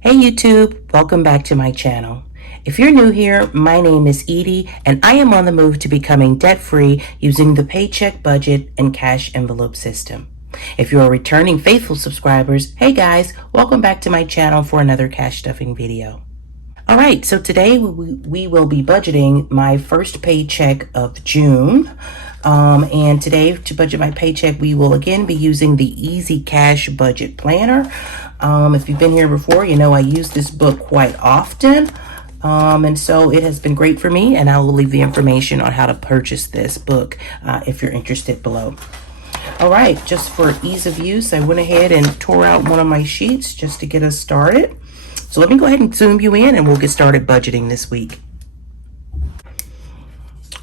Hey YouTube, welcome back to my channel. If you're new here, my name is Edie and I am on the move to becoming debt-free using the Paycheck budget and cash envelope system. If you're a returning faithful subscribers, hey guys, welcome back to my channel for another cash stuffing video. Alright, so today we will be budgeting my first paycheck of June. And today, to budget my paycheck, we will again be using the Easy Cash Budget Planner. If you've been here before, you know I use this book quite often. And so it has been great for me, and I will leave the information on how to purchase this book if you're interested below. All right, just for ease of use, I went ahead and tore out one of my sheets just to get us started. So let me go ahead and zoom you in and we'll get started budgeting this week.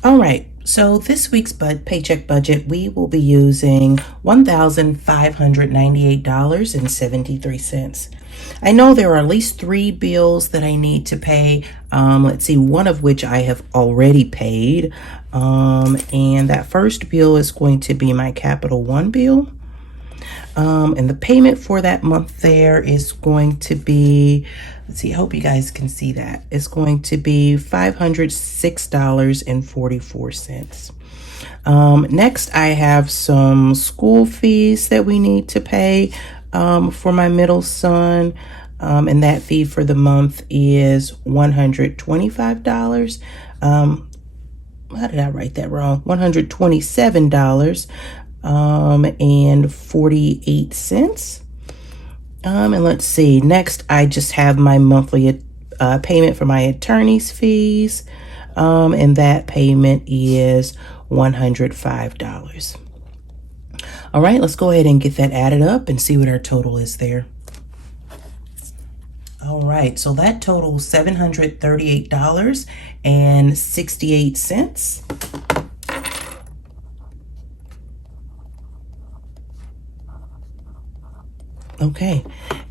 All right, so this week's paycheck budget, we will be using $1,598.73. I know there are at least 3 bills that I need to pay. Let's see, one of which I have already paid. And that first bill is going to be my Capital One bill. And the payment for that month there is going to be, let's see, I hope you guys can see that. It's going to be $506.44. Next, I have some school fees that we need to pay for my middle son. And that fee for the month is $125. How did I write that wrong? $127. And 48 cents. And let's see, next I just have my monthly payment for my attorney's fees, and that payment is $105. All right, let's go ahead and get that added up and see what our total is there. All right, so that totals $738.68. Okay,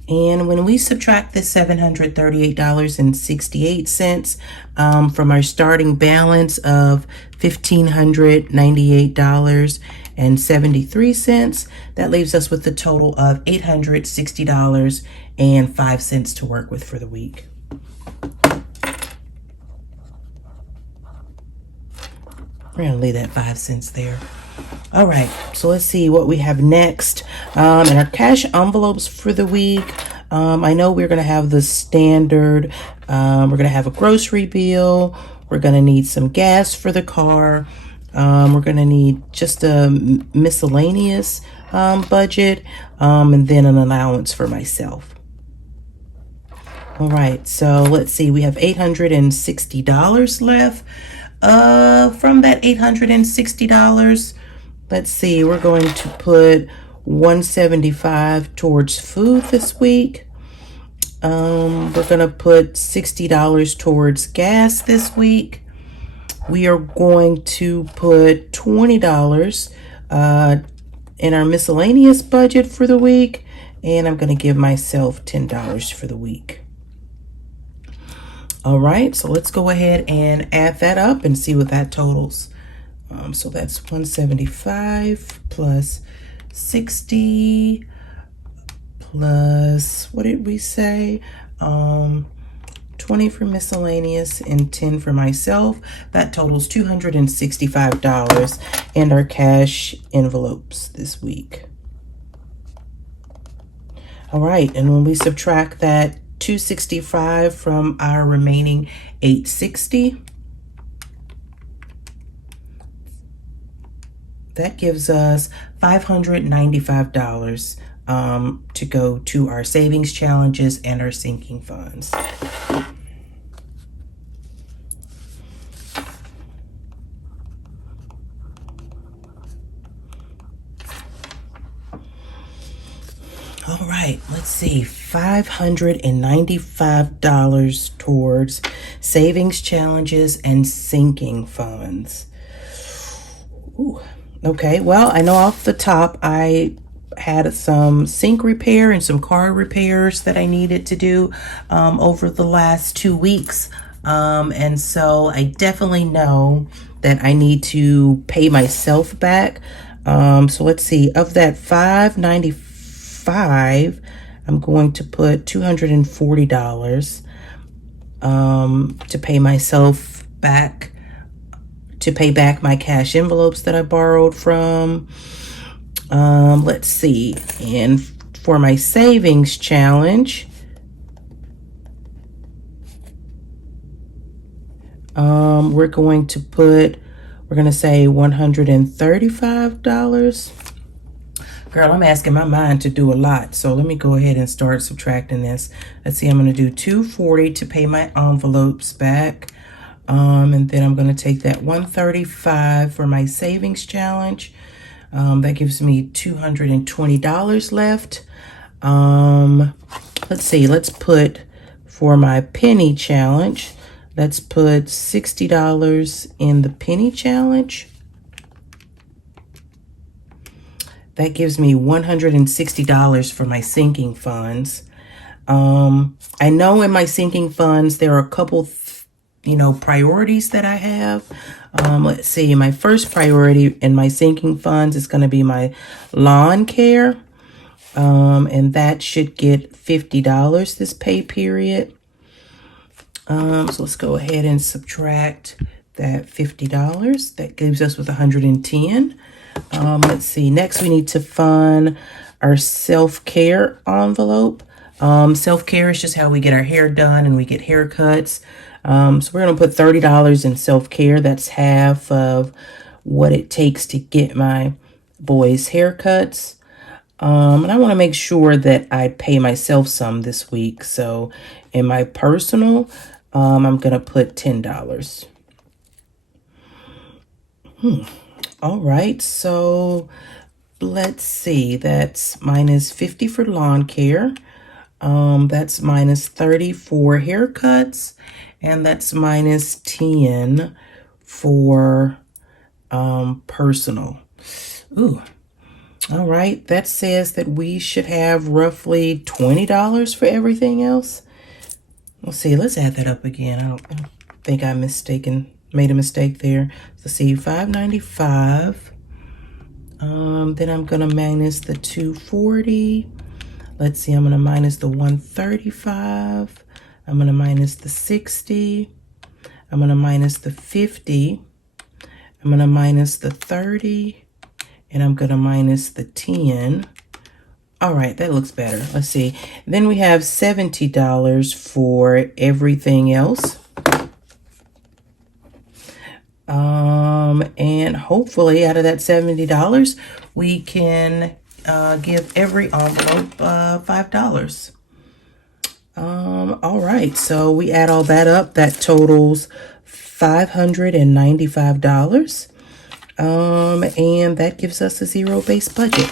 and when we subtract this $738.68 from our starting balance of $1,598.73, that leaves us with a total of $860.05 to work with for the week. We're gonna leave that 5 cents there. All right, so let's see what we have next. In our cash envelopes for the week, I know we're going to have the standard. We're going to have a grocery bill. We're going to need some gas for the car. We're going to need just a miscellaneous budget, and then an allowance for myself. All right, so let's see. We have $860 left. From that $860, let's see, we're going to put $175 towards food this week. We're going to put $60 towards gas this week. We are going to put $20 in our miscellaneous budget for the week. And I'm going to give myself $10 for the week. All right, so let's go ahead and add that up and see what that totals. So that's 175 plus 60 plus, what did we say? 20 for miscellaneous and 10 for myself. That totals $265 in our cash envelopes this week. All right, and when we subtract that $265 from our remaining $860, that gives us $595 to go to our savings challenges and our sinking funds. All right, let's see, $595 towards savings challenges and sinking funds. Ooh. Okay, well, I know off the top I had some sink repair and some car repairs that I needed to do over the last 2 weeks. And so I definitely know that I need to pay myself back. So let's see, of that $595, I'm going to put $240 to pay myself back, to pay back my cash envelopes that I borrowed from. Let's see, and for my savings challenge, we're going to say $135. Girl, I'm asking my mind to do a lot. So let me go ahead and start subtracting this. Let's see, I'm going to do $240 to pay my envelopes back. And then I'm going to take that $135 for my savings challenge. That gives me $220 left. Let's see, let's put for my penny challenge, let's put $60 in the penny challenge. That gives me $160 for my sinking funds. I know in my sinking funds, there are a couple, priorities that I have. Let's see, my first priority in my sinking funds is going to be my lawn care. And that should get $50 this pay period. So let's go ahead and subtract that $50. That gives us with $110. Let's see, next we need to fund our self-care envelope. Self-care is just how we get our hair done and we get haircuts. So we're going to put $30 in self-care. That's half of what it takes to get my boys' haircuts. And I want to make sure that I pay myself some this week. So in my personal, I'm going to put $10. All right, so let's see, that's minus 50 for lawn care. That's minus 30 for haircuts, and that's minus 10 for personal. Ooh. All right, that says that we should have roughly $20 for everything else. Let's see, let's add that up again. I don't think I made a mistake there. Let's see, $595. Then I'm gonna minus the $240. Let's see, I'm gonna minus the $135. I'm gonna minus the $60. I'm gonna minus the $50. I'm gonna minus the $30. And I'm gonna minus the $10. All right, that looks better. Let's see. Then we have $70 for everything else. And hopefully out of that $70, we can give every envelope $5. All right, so we add all that up. That totals $595. And that gives us a zero-based budget.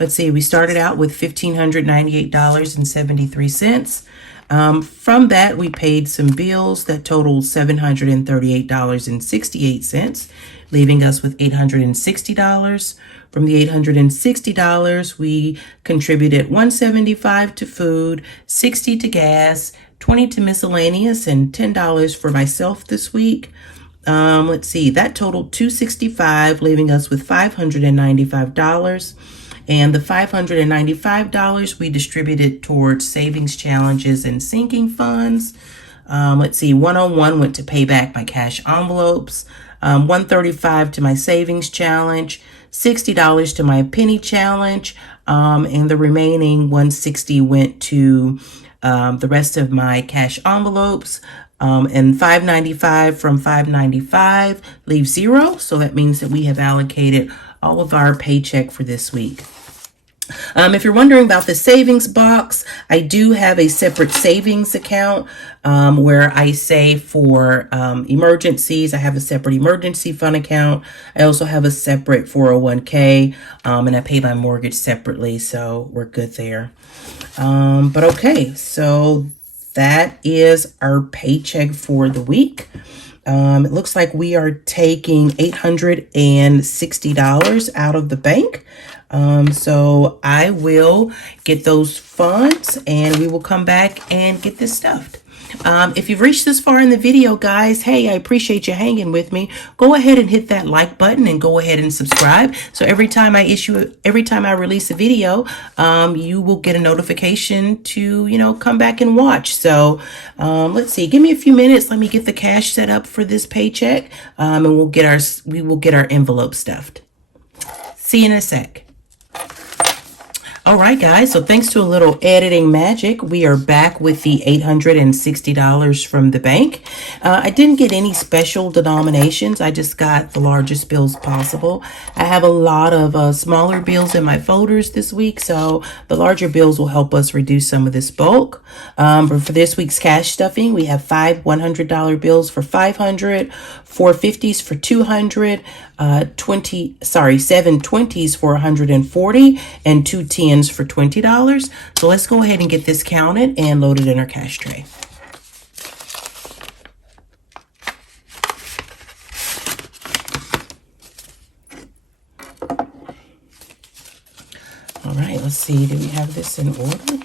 Let's see, we started out with $1,598.73. From that, we paid some bills that totaled $738.68, leaving us with $860. From the $860, we contributed $175 to food, $60 to gas, $20 to miscellaneous, and $10 for myself this week. Let's see, that totaled $265, leaving us with $595. And the $595 we distributed towards savings challenges and sinking funds. Let's see, 101 went to pay back my cash envelopes, 135 to my savings challenge, $60 to my penny challenge, and the remaining 160 went to the rest of my cash envelopes. And $595 from $595 leaves $0. So that means that we have allocated all of our paycheck for this week. If you're wondering about the savings box, I do have a separate savings account where I save for emergencies. I have a separate emergency fund account. I also have a separate 401k, and I pay my mortgage separately, so we're good there. But okay, so that is our paycheck for the week. It looks like we are taking $860 out of the bank. So I will get those funds and we will come back and get this stuffed. If you've reached this far in the video, guys, hey, I appreciate you hanging with me. Go ahead and hit that like button and go ahead and subscribe. So every time I release a video, you will get a notification to, come back and watch. So let's see, give me a few minutes. Let me get the cash set up for this paycheck, and we will get our envelope stuffed. See you in a sec. All right, guys, so thanks to a little editing magic, we are back with the $860 from the bank. I didn't get any special denominations. I just got the largest bills possible. I have a lot of smaller bills in my folders this week, so the larger bills will help us reduce some of this bulk. But for this week's cash stuffing, we have 5 $100 bills for $500, 4 50s for $200, 7 20s for $140, and 2 10s for $20. So let's go ahead and get this counted and loaded in our cash tray. All right, let's see, do we have this in order?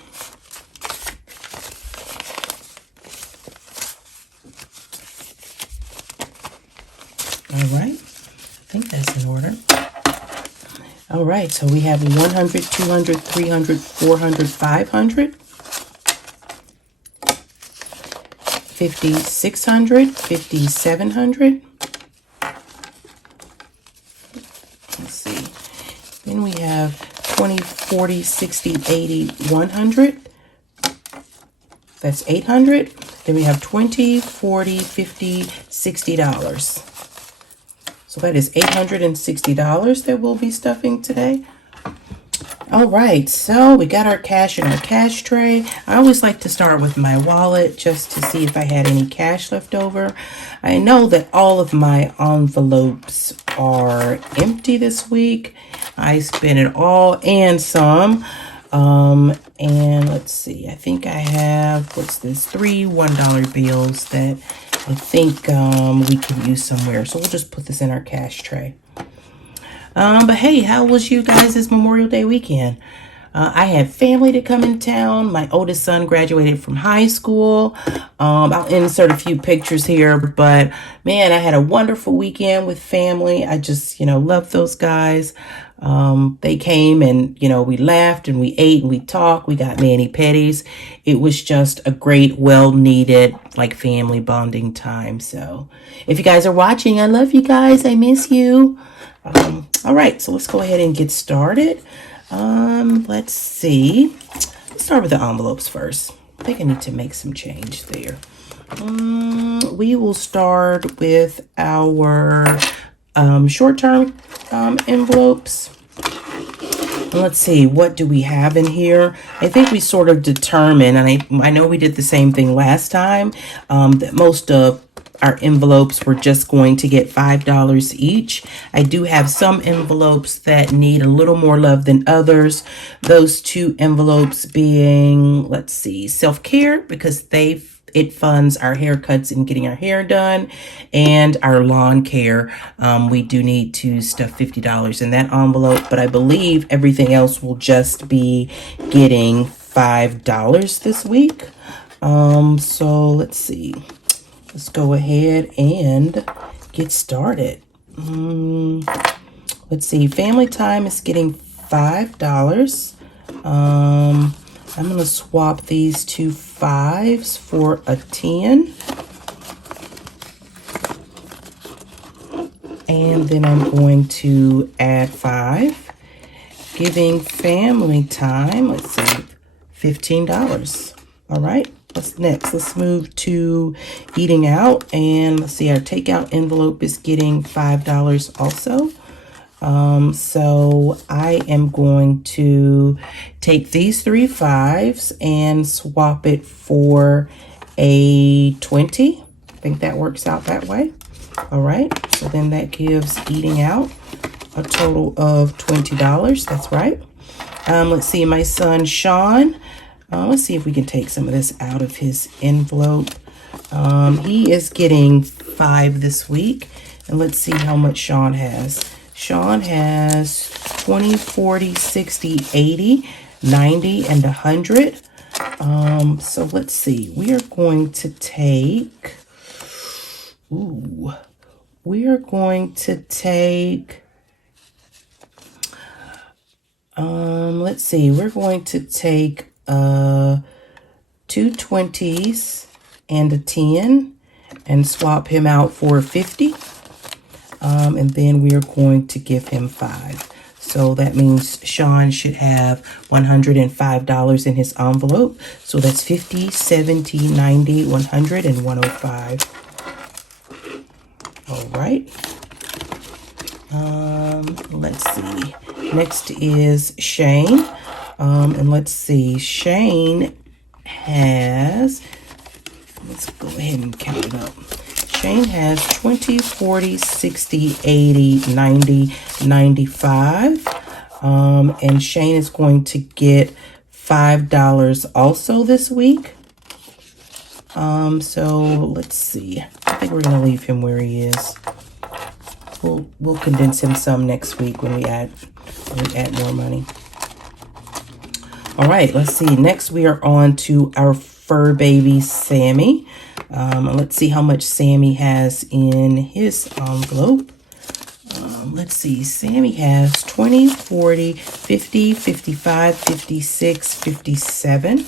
All right, I think that's in order. All right, so we have 100, 200, 300, 400, 500, 50, 600, 50, 700. Let's see. Then we have 20, 40, 60, 80, 100. That's 800. Then we have 20, 40, 50, $60. So that is $860 that we'll be stuffing today. All right, so we got our cash in our cash tray. I always like to start with my wallet just to see if I had any cash left over. I know that all of my envelopes are empty this week. I spent it all and some. And let's see, I think I have, what's this, 3 $1 bills that I think we can use somewhere. So we'll just put this in our cash tray. But hey, how was you guys' Memorial Day weekend? I had family to come in town. My oldest son graduated from high school. I'll insert a few pictures here, but man, I had a wonderful weekend with family. I just, love those guys. They came and, we laughed and we ate and we talked. We got mani-pedis. It was just a great, well-needed, family bonding time. So if you guys are watching, I love you guys. I miss you. All right, so let's go ahead and get started. Let's see. Let's start with the envelopes first. I think I need to make some change there. We will start with our short-term envelopes. Let's see, what do we have in here? I think we sort of determined, and I know we did the same thing last time, that most of our envelopes were just going to get $5 each. I do have some envelopes that need a little more love than others. Those 2 envelopes being, let's see, self-care, because it funds our haircuts and getting our hair done, and our lawn care. We do need to stuff $50 in that envelope, but I believe everything else will just be getting $5 this week. So let's see. Let's go ahead and get started. Let's see. Family time is getting $5. I'm going to swap these 2 5s for a 10. And then I'm going to add 5, giving family time, let's see, $15. All right. What's next? Let's move to eating out. And let's see, our takeout envelope is getting $5 also. So I am going to take these 3 5s and swap it for a 20. I think that works out that way. All right. So then that gives eating out a total of $20. That's right. Let's see, my son, Sean. Let's see if we can take some of this out of his envelope. He is getting 5 this week. And let's see how much Sean has. Sean has 20, 40, 60, 80, 90, and 100. So let's see. We are going to take, let's see, we're going to take two 20s and a 10 and swap him out for 50. And then we are going to give him 5. So that means Sean should have $105 in his envelope. So that's 50, 70, 90, 100, and 105. All right. Let's see. Next is Shane. And let's see. Shane has, let's go ahead and count it up. Shane has 20, 40, 60, 80, 90, 95. And Shane is going to get $5 also this week. So let's see. I think we're going to leave him where he is. We'll condense him some next week when we add more money. All right, let's see. Next, we are on to our fur baby, Sammy. Let's see how much Sammy has in his envelope. Let's see. Sammy has 20, 40, 50, 55, 56, 57.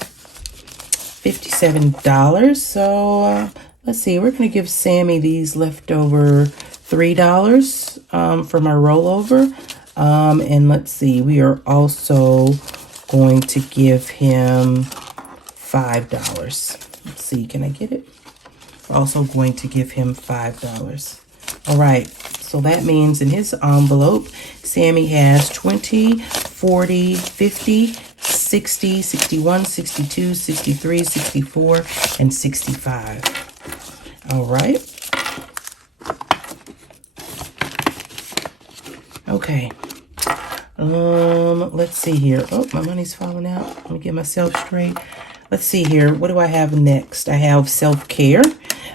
$57. So let's see. We're going to give Sammy these leftover $3 from our rollover. And let's see. We are also going to give him $5. Let's see. Can I get it? We're also going to give him $5. All right. So that means in his envelope, Sammy has 20, 40, 50, 60, 61, 62, 63, 64, and 65. All right. Okay. Let's see here. Oh, my money's falling out. Let me get myself straight. Let's see here. What do I have next? I have self-care.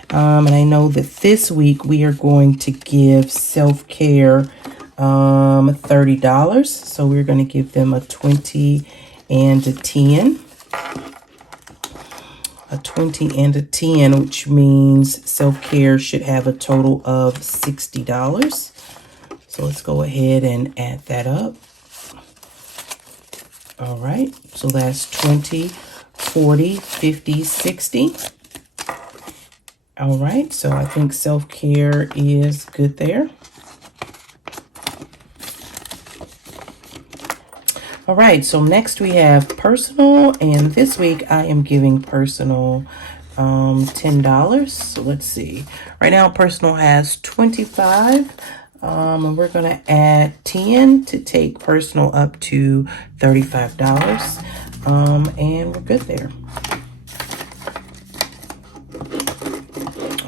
And I know that this week we are going to give self-care $30. So we're going to give them a 20 and a 10. A 20 and a 10, which means self-care should have a total of $60. So let's go ahead and add that up. All right, so that's 20, 40, 50, 60. All right, so I think self-care is good there. All right, so next we have personal, and this week I am giving personal $10. So let's see. Right now, personal has 25. And we're going to add 10 to take personal up to $35. And we're good there.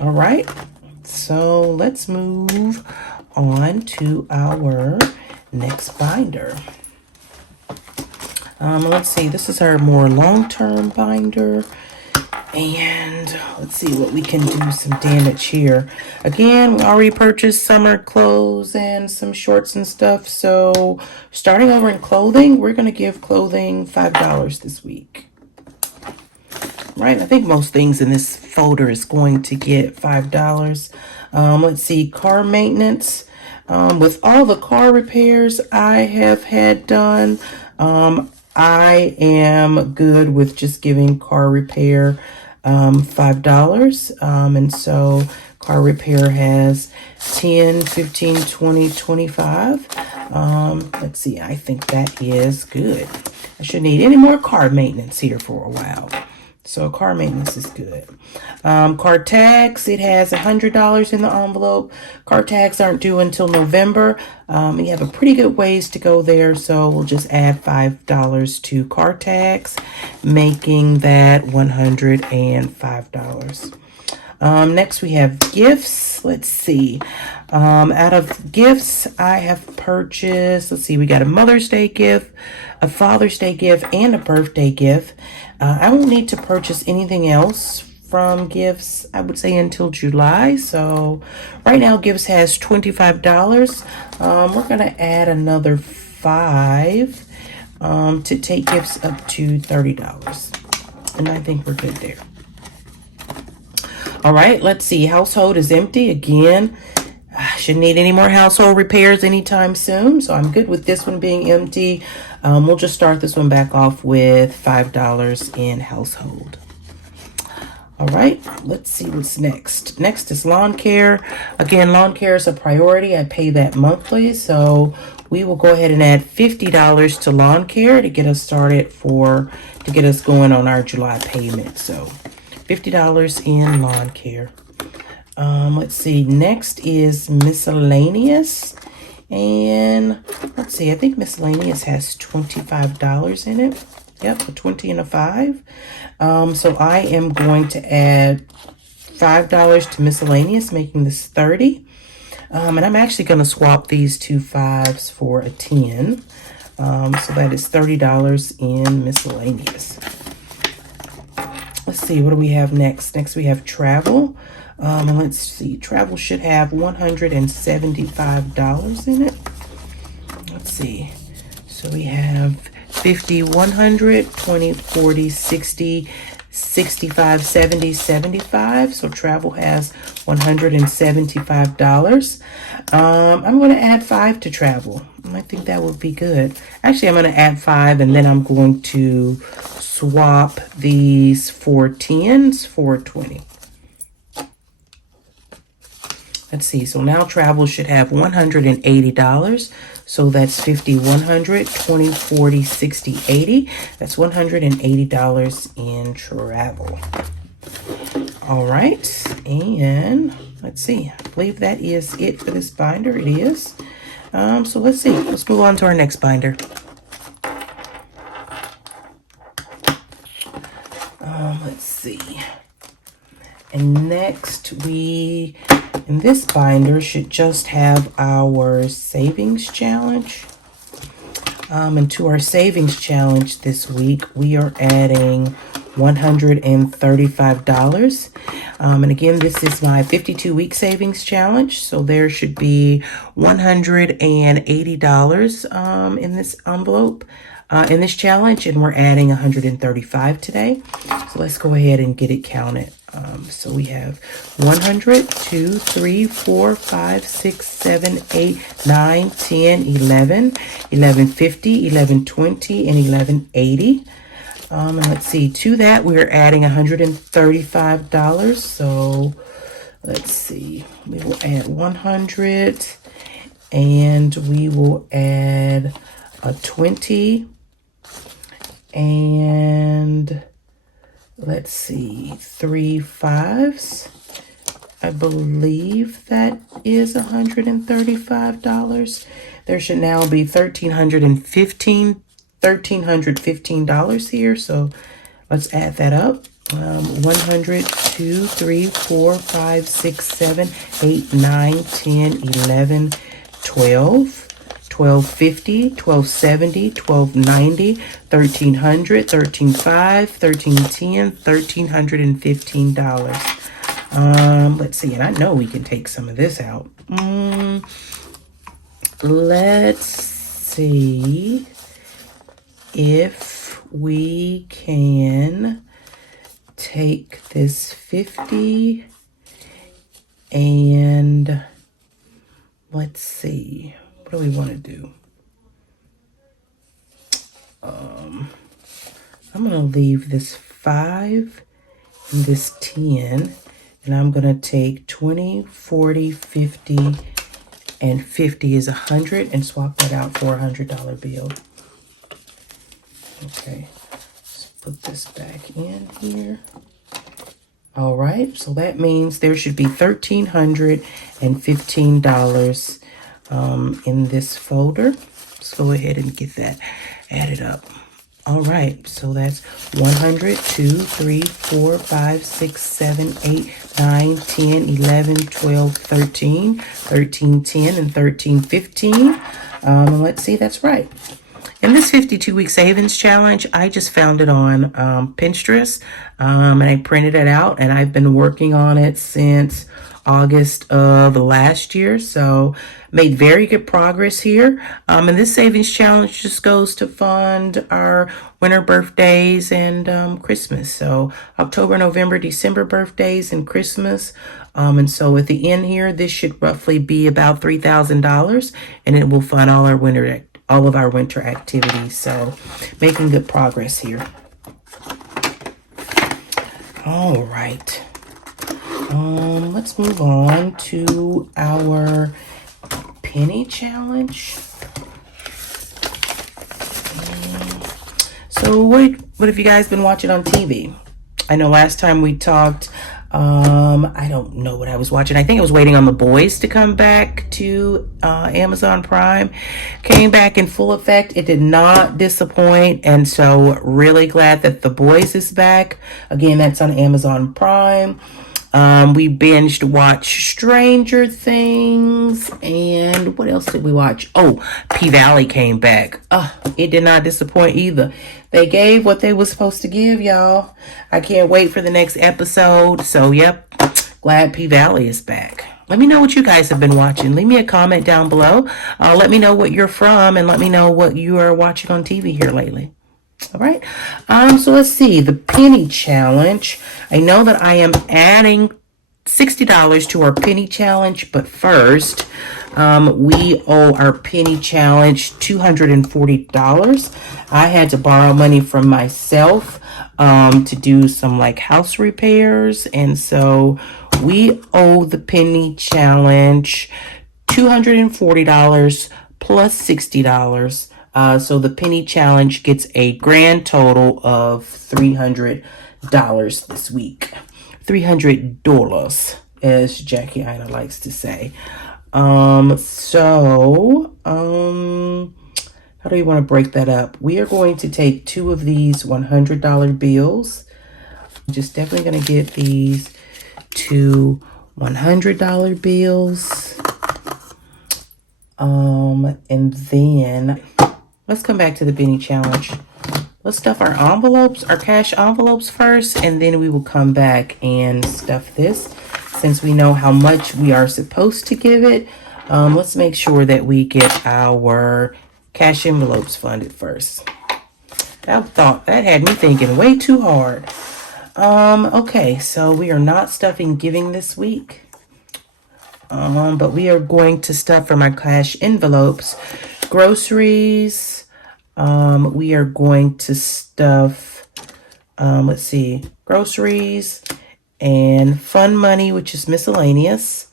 All right. So let's move on to our next binder. Let's see. This is our more long-term binder. And let's see what we can do some damage here. Again, we already purchased summer clothes and some shorts and stuff. So starting over in clothing, we're going to give clothing $5 this week. Right? I think most things in this folder is going to get $5. Let's see. Car maintenance. With all the car repairs I have had done, I am good with just giving car repair $5. And so car repair has 10, 15, 20, 25. Let's see, I think that is good. I shouldn't need any more car maintenance here for a while. So car maintenance is good. Car tags, it has $100 in the envelope. Car tags aren't due until November. You have a pretty good ways to go there. So we'll just add $5 to car tags, making that $105. Next we have gifts. Let's see. Out of gifts, I have purchased, let's see, we got a Mother's Day gift, a Father's Day gift, and a birthday gift. I won't need to purchase anything else from gifts, I would say, until July. So right now, gifts has $25. We're going to add another $5 to take gifts up to $30. And I think we're good there. All right, let's see. Household is empty again. I shouldn't need any more household repairs anytime soon, so I'm good with this one being empty. We'll just start this one back off with $5 in household. All right, let's see what's next. Next is lawn care. Again, lawn care is a priority. I pay that monthly, so we will go ahead and add $50 to lawn care to get us started to get us going on our July payment. So $50 in lawn care. Let's see, next is miscellaneous. And let's see, I think miscellaneous has $25 in it. Yep, a 20 and a 5. So I am going to add $5 to miscellaneous, making this 30. And I'm actually going to swap these two 5s for a 10. So that is $30 in miscellaneous. Let's see, what do we have next? Next we have travel. And let's see, travel should have $175 in it. Let's see. So we have 50, 100, 20, 40, 60, 65, 70, 75. So travel has $175. I'm going to add 5 to travel. I think that would be good. Actually, I'm going to add 5 and then I'm going to swap these 4 10s for 20. Let's see, so now travel should have $180. So that's 50, 100, 20, 40, 60, 80. That's $180 in travel. All right, and let's see, I believe that is it for this binder. It is. So let's see, let's move on to our next binder. Let's see. And next in this binder should just have our savings challenge. And to our savings challenge this week, we are adding $135. And again, this is my 52-week savings challenge. So there should be $180 in this envelope. In this challenge, and we're adding 135 today. So let's go ahead and get it counted. So we have 100, 2, 3, 4, 5, 6, 7, 8, 9, 10, 11, 1150, 1120, and 1180. And let's see, to that we're adding $135. So let's see, we will add 100 and we will add a 20. And let's see, 3 5s. I believe that is $135. There should now be $1,315 here. So let's add that up. 100, 2, 3, 4, 5, 6, 7, 8, 9, 10, 11, 12. 1250, 1270, 1290, 1300, 1305, 1310, $1,315. Let's see, and I know we can take some of this out. Let's see if we can take this 50 and let's see. What do we want to do? I'm going to leave this 5 and this 10, and I'm going to take 20, 40, 50, and 50 is 100, and swap that out for a $100 bill. Okay, let's put this back in here. All right, so that means there should be $1,315 in this folder. Let's go ahead and get that added up. All right, so that's 100, 2, 3, 4, 5, 6, 7, 8, 9, 10, 11, 12, 13, 13, 10, and 13, 15. And let's see, that's right. In this 52-week savings challenge, I just found it on Pinterest, and I printed it out, and I've been working on it since August of last year. So made very good progress here. And this savings challenge just goes to fund our winter birthdays and Christmas. So October, November, December birthdays and Christmas. And so at the end here, this should roughly be about $3,000, and it will fund all of our winter activities. So making good progress here. All right. Let's move on to our penny challenge. So what have you guys been watching on TV? I know last time we talked, I don't know what I was watching. I think I was waiting on The Boys to come back to Amazon Prime. Came back in full effect. It did not disappoint. And so really glad that The Boys is back. Again, that's on Amazon Prime. We binged watch Stranger Things, and what else did we watch? Oh, P-Valley came back. It did not disappoint either. They gave what they were supposed to give, y'all. I can't wait for the next episode. So, yep, glad P-Valley is back. Let me know what you guys have been watching. Leave me a comment down below. Let me know what you're from, and let me know what you are watching on TV here lately. All right. So let's see. The penny challenge. I know that I am adding $60 to our penny challenge, but first, we owe our penny challenge $240. I had to borrow money from myself to do some like house repairs, and so we owe the penny challenge $240 plus $60. So the penny challenge gets a grand total of $300 this week. $300, as Jackie Ina likes to say. How do you want to break that up? We are going to take two of these $100 bills. Just definitely going to get these two $100 bills. And then let's come back to the penny challenge. Let's stuff our envelopes, our cash envelopes first, and then we will come back and stuff this. Since we know how much we are supposed to give it, let's make sure that we get our cash envelopes funded first. That had me thinking way too hard. Okay, so we are not stuffing giving this week. But we are going to stuff from our cash envelopes groceries. We are going to stuff, let's see, groceries and fund money, which is miscellaneous.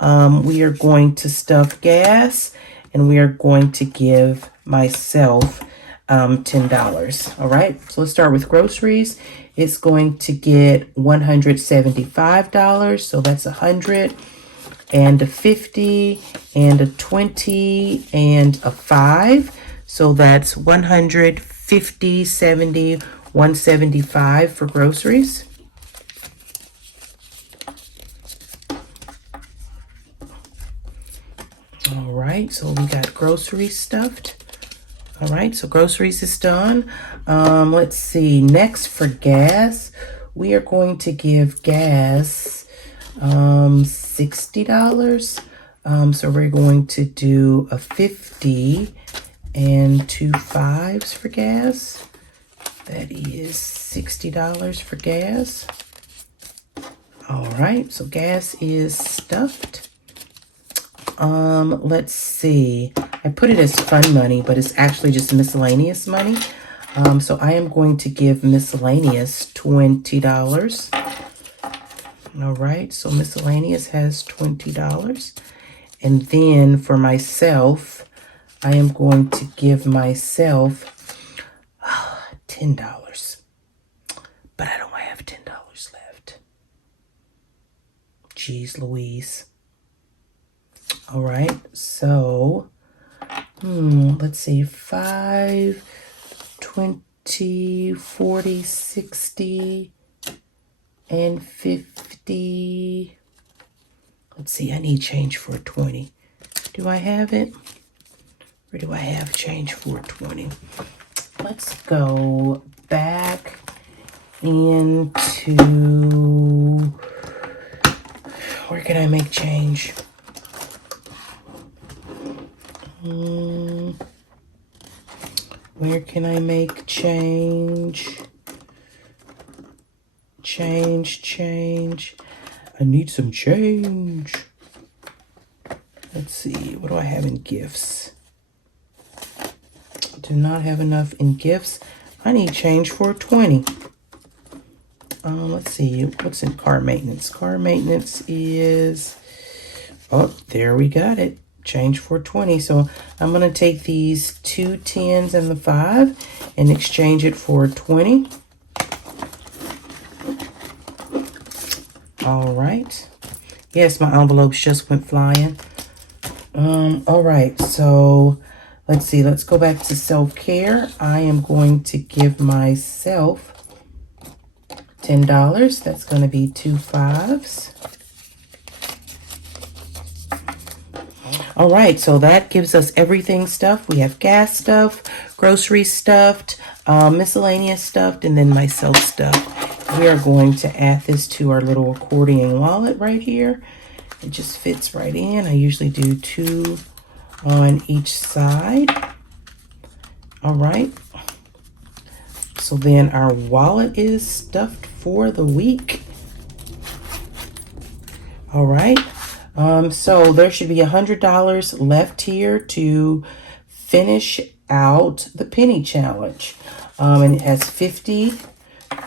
We are going to stuff gas, and we are going to give myself $10. All right, so let's start with groceries. It's going to get $175, so that's $100. And a 50, and a 20, and a 5. So that's 150, 70, 175 for groceries. All right, so we got groceries stuffed. All right, so groceries is done. Let's see, next for gas, we are going to give gas $60. So we're going to do a 50 and 2 5s for gas. That is $60 for gas. All right, so gas is stuffed. Let's see. I put it as fund money, but it's actually just miscellaneous money. So I am going to give miscellaneous $20. All right, so miscellaneous has $20. And then for myself, I am going to give myself $10. But I don't have $10 left. Jeez Louise. All right, so let's see, 5, 20, 40, 60, and 50. Let's see, I need change for a 20. Do I have it? Or do I have change for a 20? Let's go back into Where can I make change? Where can I make change? Change. I need some change. Let's see. What do I have in gifts? Do not have enough in gifts. I need change for 20. Let's see. What's in car maintenance? Car maintenance is... Oh, there we got it. Change for 20. So I'm going to take these 2 10s and the 5 and exchange it for 20. All right. Yes, my envelopes just went flying. All right. So let's see. Let's go back to self-care. I am going to give myself $10. That's going to be 2 5s. All right, so that gives us everything stuff. We have gas stuff, grocery stuffed, miscellaneous stuffed, and then myself stuff. We are going to add this to our little accordion wallet right here. It just fits right in. I usually do 2 on each side. All right. So then our wallet is stuffed for the week. All right. So there should be $100 left here to finish out the penny challenge. And it has 50,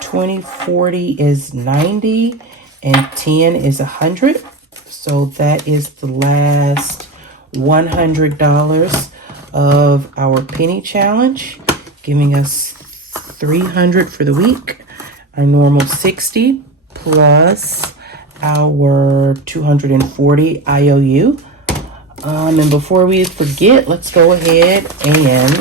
20, 40 is 90, and 10 is 100. So that is the last $100 of our penny challenge, giving us $300 for the week. Our normal 60 plus our 240 IOU. And before we forget, let's go ahead and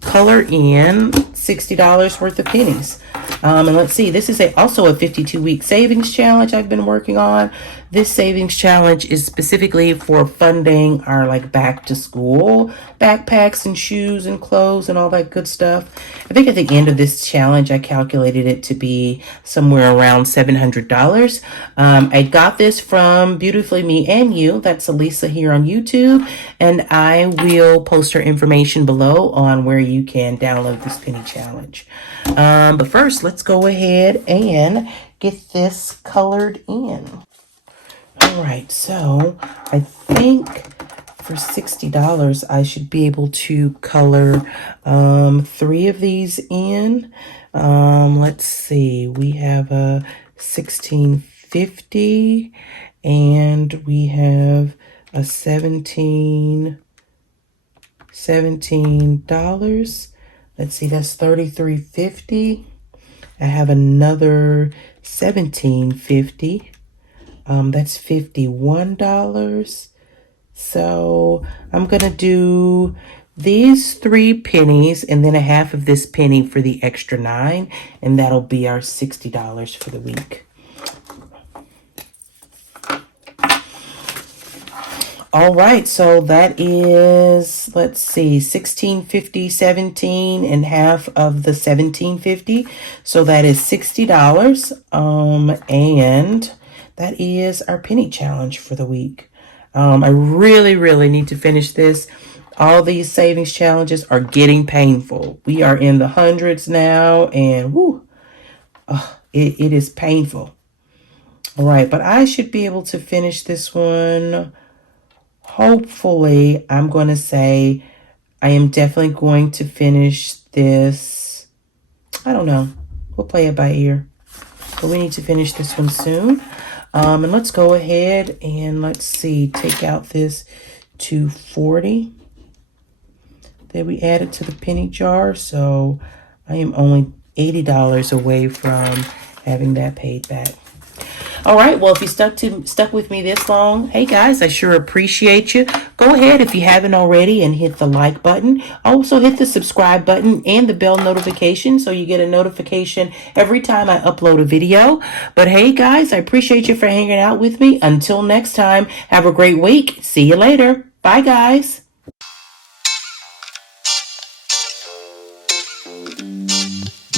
color in $60 worth of pennies. And let's see, this is also a 52-week savings challenge I've been working on. This savings challenge is specifically for funding our back to school backpacks and shoes and clothes and all that good stuff. I think at the end of this challenge, I calculated it to be somewhere around $700. I got this from Beautifullymeandyou. That's Celisa here on YouTube. And I will post her information below on where you can download this penny challenge. But first, let's go ahead and get this colored in. All right, so I think for $60, I should be able to color 3 of these in. Let's see, we have a 1650 and we have a $17. Let's see, that's $33.50. I have another $17.50. That's $51. So I'm going to do these 3 pennies and then a half of this penny for the extra 9. And that'll be our $60 for the week. All right, so that is, let's see, $16.50, 17 and half of the $17.50. So that is $60. And that is our penny challenge for the week. I really need to finish this. All these savings challenges are getting painful. We are in the hundreds now, and it is painful. All right, but I should be able to finish this one. Hopefully, I'm going to say I am definitely going to finish this. I don't know. We'll play it by ear. But we need to finish this one soon. And let's go ahead and let's see. Take out this 240 that we added to the penny jar. So I am only $80 away from having that paid back. All right, well, if you stuck with me this long, hey guys, I sure appreciate you. Go ahead if you haven't already and hit the like button. Also hit the subscribe button and the bell notification so you get a notification every time I upload a video. But hey guys, I appreciate you for hanging out with me. Until next time, have a great week. See you later. Bye guys.